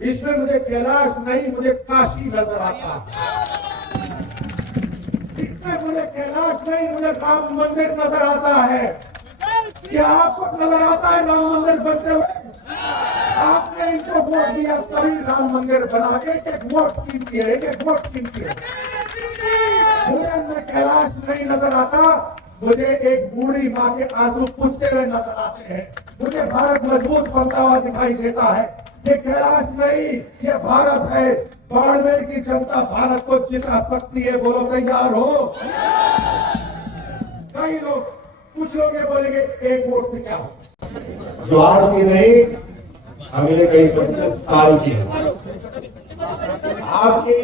इसमें मुझे कैलाश नहीं, मुझे काशी नजर आता है। इसमें मुझे कैलाश नहीं, मुझे राम मंदिर नजर आता है। क्या आपको नजर आता है राम मंदिर बनते हुए? आपने इनको वोट दिया तभी राम मंदिर बना। एक एक वोट कीमती है, एक एक वोट कीमती है। मुझे इनमें कैलाश नहीं नजर आता, मुझे एक बूढ़ी माँ के आंसू पूछते हुए नजर आते हैं। मुझे भारत मजबूत बनता हुआ दिखाई देता है। ये कैलाश नहीं, ये भारत है। बाड़मेर की जनता भारत को जिता सकती है। बोलो तैयार हो? कई लोग, कुछ लोग ये बोलेंगे एक वोट से क्या हो। जो आज की नहीं, अगले कई 25 साल की है। आपकी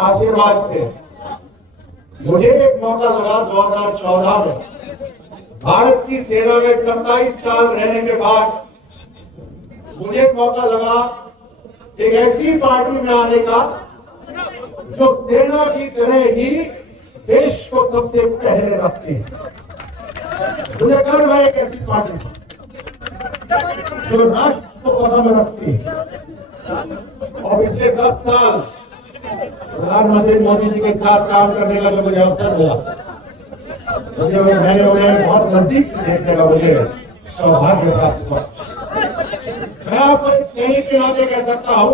आशीर्वाद से मुझे एक मौका लगा 2014 में भारत की सेना में 27 साल रहने के बाद मुझे मौका लगा एक ऐसी पार्टी में आने का जो सेना की तरह ही देश को सबसे पहले रखती है। मुझे गर्व है एक ऐसी पार्टी जो राष्ट्र को कदम में रखती है। और पिछले 10 साल प्रधानमंत्री मोदी जी के साथ काम करने का जो मुझे अवसर मिला, मैंने उन्हें बहुत नजदीक से देखने का मुझे सौभाग्य प्राप्त हुआ। मैं आपको एक सैनिक के नाते कह सकता हूं,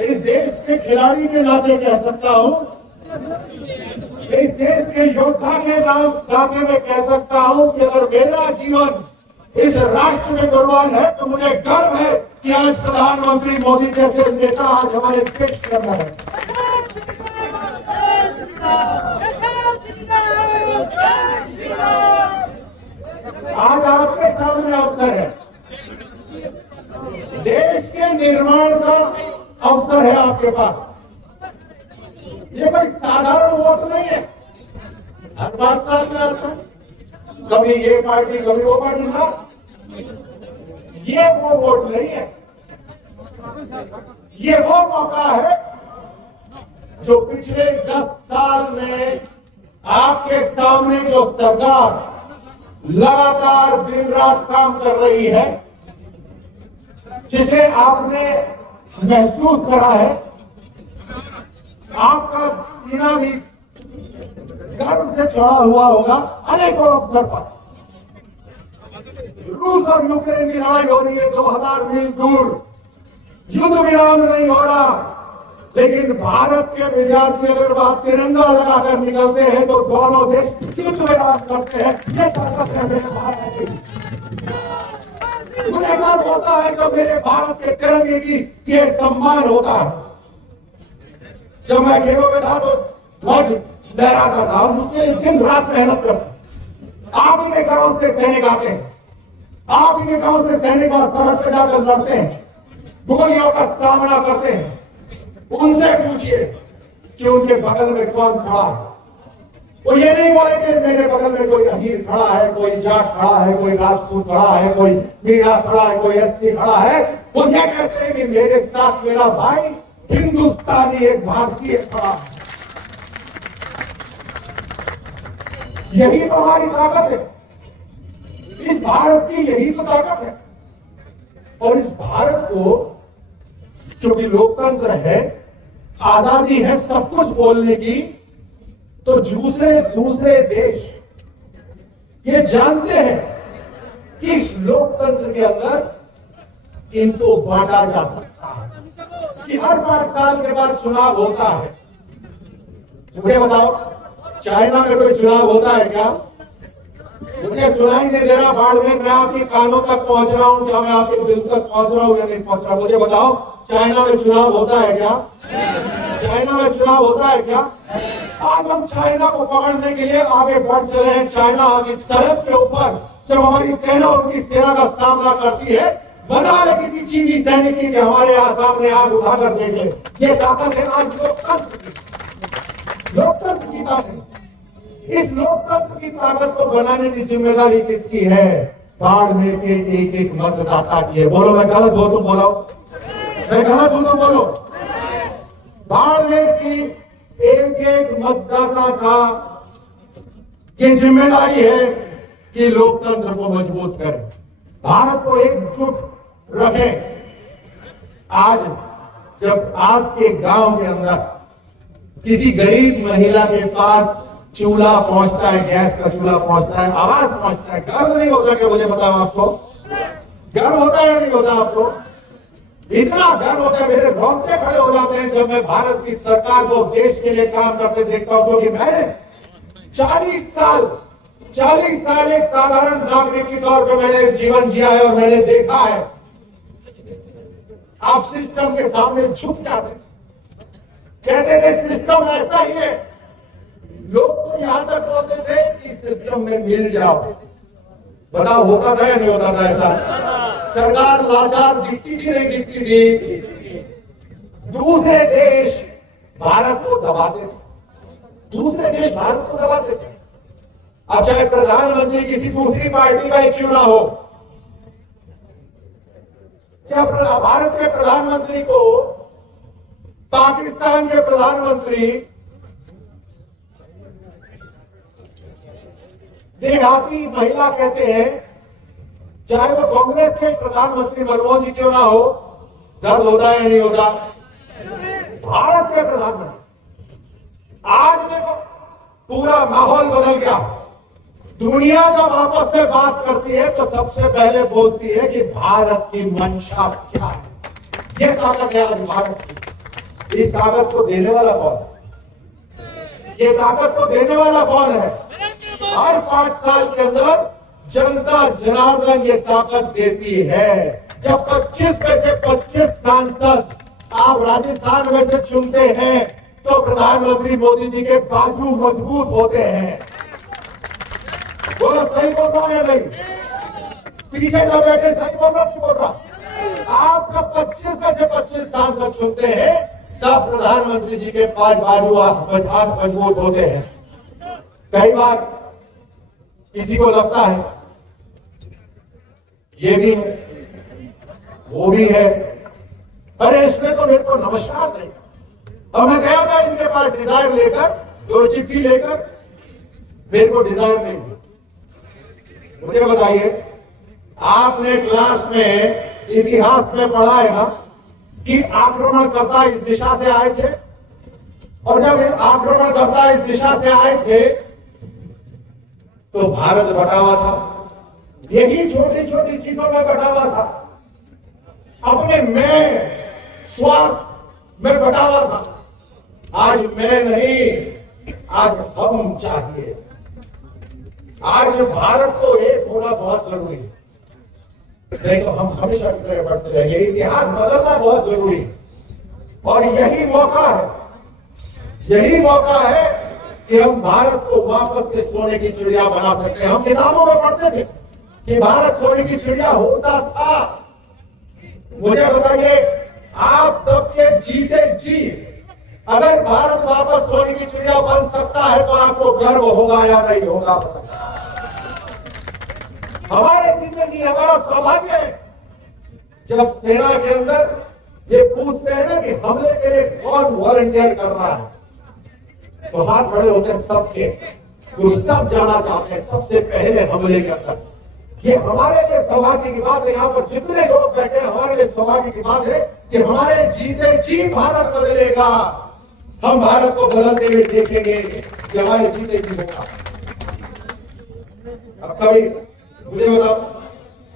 इस देश के खिलाड़ी के नाते कह सकता हूं, इस देश के योद्धा के नाते में कह सकता हूं कि अगर मेरा जीवन इस राष्ट्र में कुर्बान है तो मुझे गर्व है कि आज प्रधानमंत्री मोदी जैसे नेता आज हमारे देश के अंदर है। आज आपके सामने अवसर है, देश के निर्माण का अवसर है आपके पास। ये कोई साधारण वोट नहीं है। हर 5 साल में आता है, कभी ये पार्टी कभी वो पार्टी ना, ये वो वोट नहीं है। ये वो मौका है जो पिछले 10 साल में आपके सामने जो सरकार लगातार दिन रात काम कर रही है, जिसे आपने महसूस करा है, आपका सीना भी गर्व से चढ़ा हुआ होगा। अनेकों अवसर पर रूस और यूक्रेन की लड़ाई हो रही है, 2000 मील दूर, युद्ध विराम नहीं हो रहा, लेकिन भारत के विद्यार्थी अगर वहां तिरंगा लगाकर निकलते हैं तो दोनों देश युद्ध विराम करते हैं। ये ताकत है मेरे भारत की। मुझे गर्व होता है जब मेरे भारत के तिरंगे की ये सम्मान होता है। जब मैं खेलों में था तो ध्वज लहराता था, और उसके लिए दिन रात मेहनत करते। आप ही के गांव से सैनिक आते हैं, आप ही के गांव से सैनिक सरहद पे जाकर लड़ते हैं, गोलियों का सामना करते हैं। उनसे पूछिए कि उनके बगल में कौन खड़ा है। वो ये नहीं बोलेंगे मेरे बगल में कोई अहीर खड़ा है, कोई जाट खड़ा है, कोई राजपूत खड़ा है, कोई मीरा खड़ा है, कोई एससी खड़ा है। वो ये कहते हैं कि मेरे साथ मेरा भाई हिंदुस्तानी एक भारतीय खड़ा है। यही तो हमारी ताकत है, इस भारत की यही तो ताकत है। और इस भारत को, क्योंकि लोकतंत्र है, आजादी है सब कुछ बोलने की, तो दूसरे देश ये जानते हैं कि इस लोकतंत्र के अंदर इनको बांटा जा सकता है, कि हर 5 साल के बाद चुनाव होता है। मुझे बताओ, चाइना में कोई चुनाव होता है क्या? मुझे सुनाई नहीं दे रहा बाड़मेर, मैं आपके कानों तक पहुंच रहा हूं, क्या मैं आपके दिल तक पहुंच रहा हूं या नहीं पहुंच रहा? मुझे बताओ, चाइना में चुनाव होता है क्या? चाइना में चुनाव होता है क्या? आज हम चाइना को पकड़ने के लिए आगे बढ़ चले हैं। चाइना की सरहद के ऊपर जब हमारी सेना उनकी सेना का सामना करती है, बना ले किसी चीनी सैनिक की हमारे यहाँ सामने आग उठाकर देखे। ये ताकत है आज लोकतंत्र की ताकत। इस लोकतंत्र की ताकत को बनाने की जिम्मेदारी किसकी है? बाड़मेर के एक एक मतदाता की है। बोलो, मैं गलत हो तो बोलो, मैं गलत हूं तो बोलो। बाड़मेर की एक एक मतदाता का ये जिम्मेदारी है कि लोकतंत्र को मजबूत करें, भारत को एकजुट रखें, आज जब आपके गांव के अंदर किसी गरीब महिला के पास चूल्हा पहुंचता है, गैस का चूल्हा पहुंचता है, आवाज पहुंचता है, गर्व नहीं होता कि मुझे बताओ आपको गर्व होता है या नहीं होता आपको? इतना गर्व होता है, मेरे रोंगटे खड़े हो जाते हैं जब मैं भारत की सरकार को देश के लिए काम करते देखता हूं, क्योंकि मैंने 40 साल एक साधारण नागरिक के तौर पर मैंने जीवन जिया है और मैंने देखा है आप सिस्टम के सामने झुक जाते, कहते थे सिस्टम ऐसा ही है। लोग तो यहां तक बोलते थे कि सिस्टम में मिल जाओ। बताओ होता था या नहीं होता था ऐसा? सरकार लाचार दिखती थी नहीं दिखती थी? दूसरे देश भारत को दबाते थे, दूसरे देश भारत को दबाते थे। अब चाहे प्रधानमंत्री किसी दूसरी पार्टी का ही क्यों ना हो, क्या भारत के प्रधानमंत्री को पाकिस्तान के प्रधानमंत्री देहाती महिला कहते हैं, चाहे वो कांग्रेस के प्रधानमंत्री मनमोहन जी क्यों ना हो, दर्द होता है या नहीं होता? भारत के प्रधानमंत्री, आज देखो पूरा माहौल बदल गया। दुनिया जब आपस में बात करती है तो सबसे पहले बोलती है कि भारत की मंशा क्या है, ये ताकत है आज भारत की। इस ताकत को देने वाला कौन है? ये ताकत को देने वाला कौन है? हर 5 साल के अंदर जनता जनार्दन ये ताकत देती है। जब 25 में से 25 सांसद आप राजस्थान में से चुनते हैं तो प्रधानमंत्री मोदी जी के बाजू मजबूत होते हैं। बोलो सही बोल रहा है या नहीं? पीछे ना बैठे, सही बोल रहा नहीं बोल रहा? आप जब 25 में से 25 सांसद चुनते हैं तब प्रधानमंत्री जी के 5 बाजू हाथ मजबूत होते हैं। कई बार किसी को लगता है ये भी है वो भी है, अरे इसने तो मेरे को नमस्कार नहीं। और मैं गया था इनके पास डिजायर लेकर, दो चिट्ठी लेकर, मेरे को डिजायर नहीं दी। मुझे बताइए, आपने क्लास में इतिहास में पढ़ा है ना कि आक्रमणकर्ता इस दिशा से आए थे, और जब आक्रमणकर्ता इस दिशा से आए थे तो भारत बटा हुआ था। यही छोटी छोटी चीजों में बटा हुआ था, अपने मैं स्वार्थ में बटा हुआ था। आज मैं नहीं, आज हम चाहिए। आज भारत को एक होना बहुत जरूरी है, नहीं तो हम हमेशा की तरह बढ़ते रहेंगे। इतिहास बदलना बहुत जरूरी है और यही मौका है कि हम भारत को वापस से सोने की चिड़िया बना सकते हैं। हम किताबों में पढ़ते थे कि भारत सोने की चिड़िया होता था। मुझे बताइए, आप सबके जीते जी अगर भारत वापस सोने की चिड़िया बन सकता है तो आपको गर्व होगा या नहीं होगा? हमारे जिंदगी, हमारा सौभाग्य है जब सेना के अंदर ये पूछते हैं ना कि हमले के लिए कौन वॉलंटियर कर रहा है, तो हाथ खड़े होते हैं सबके, तो सब जाना चाहते हैं सबसे पहले हमले के अंदर। ये हमारे लिए सौभाग्य की बात है, यहाँ पर जितने लोग बैठे हैं हमारे लिए सौभाग्य की बात है कि हमारे जीते जी भारत बदलेगा। हम भारत को बदलते हुए देखेंगे कि हमारे जीते जी होगा। अब कभी मुझे बताओ,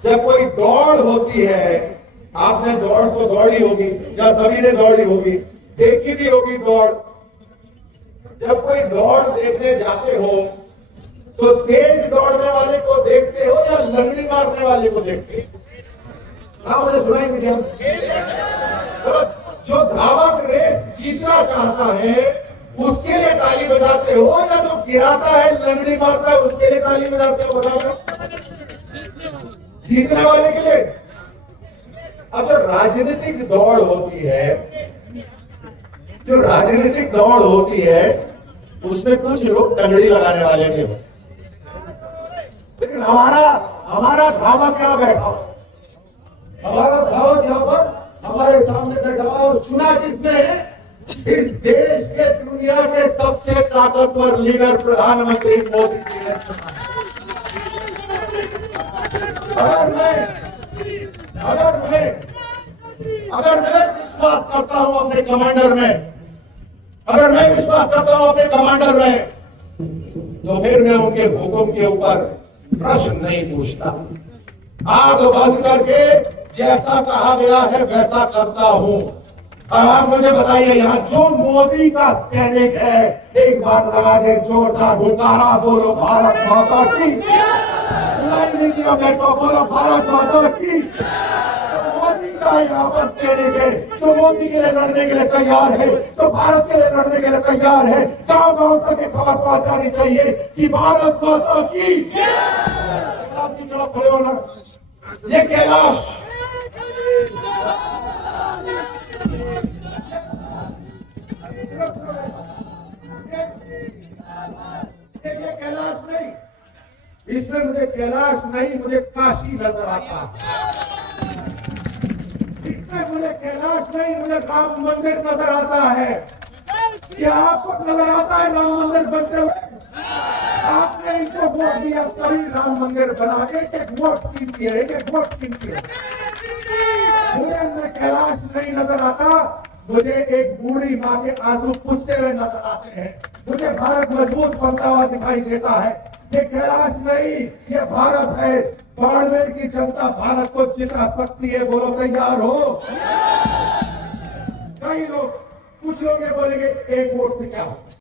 जब कोई दौड़ होती है, आपने दौड़ तो दौड़ी होगी या सभी ने दौड़ी होगी, देखी भी होगी दौड़। जब कोई दौड़ देखने जाते हो तो तेज दौड़ने वाले को देखते हो या लंगड़ी मारने वाले को देखते हो? हाँ, मुझे सुनाई नहीं दिया। जो धावक रेस जीतना चाहता है उसके लिए ताली बजाते हो या जो गिराता है लंगड़ी मारता है उसके लिए ताली बजाते हो? बताओ, जीतने वाले के लिए। अब जो राजनीतिक दौड़ होती है, उसमें कुछ लोग टंगड़ी लगाने वाले भी होते, लेकिन हमारा धावक यहाँ बैठा हो, हमारा धावक यहाँ पर हमारे सामने बैठा हुआ, और चुना किसने है? इस देश के, दुनिया के सबसे ताकतवर लीडर प्रधानमंत्री मोदी जी ने चुना है। अगर मैं अगर मैं विश्वास करता हूं अपने कमांडर में, अगर मैं विश्वास करता हूं अपने कमांडर में, तो फिर मैं उनके हुक्म के ऊपर प्रश्न नहीं पूछता। आग बंद करके जैसा कहा गया है वैसा करता हूं। और आप मुझे बताइए, यहाँ जो मोदी का सैनिक है, एक बार लगा के जोरदार हुंकारा बोलो भारत माता की। मेरे को बोलो भारत माता की। मोदी का यहाँ पर सैनिक है, जो मोदी के लिए लड़ने के लिए तैयार है, जो भारत के लिए लड़ने के लिए तैयार है। गांव गांव तक ये खबर पहुंचानी चाहिए कि भारत माता की। आपकी तरफ खड़े हो ना, ये कैलाश, ये कैलाश नहीं, इसमें मुझे कैलाश नहीं, मुझे काशी नजर आता है। इसमें मुझे कैलाश नहीं, मुझे राम मंदिर नजर आता है। क्या आपको नजर आता है राम मंदिर बनते हुए? आपने इनको वोट दिया तभी राम मंदिर बना के एक वोट कीमती है, एक वोट कीमती है। मुझे अंदर कैलाश नहीं नजर आता, मुझे एक बूढ़ी माँ के आंसू पूछते हुए नजर आते हैं। मुझे भारत मजबूत बनता हुआ दिखाई देता है। ये कैलाश नहीं, ये भारत है। बाड़मेर की जनता भारत को जिता सकती है। बोलो तैयार हो? कई लोग, कुछ लोग ये बोलेंगे एक वोट से क्या हो,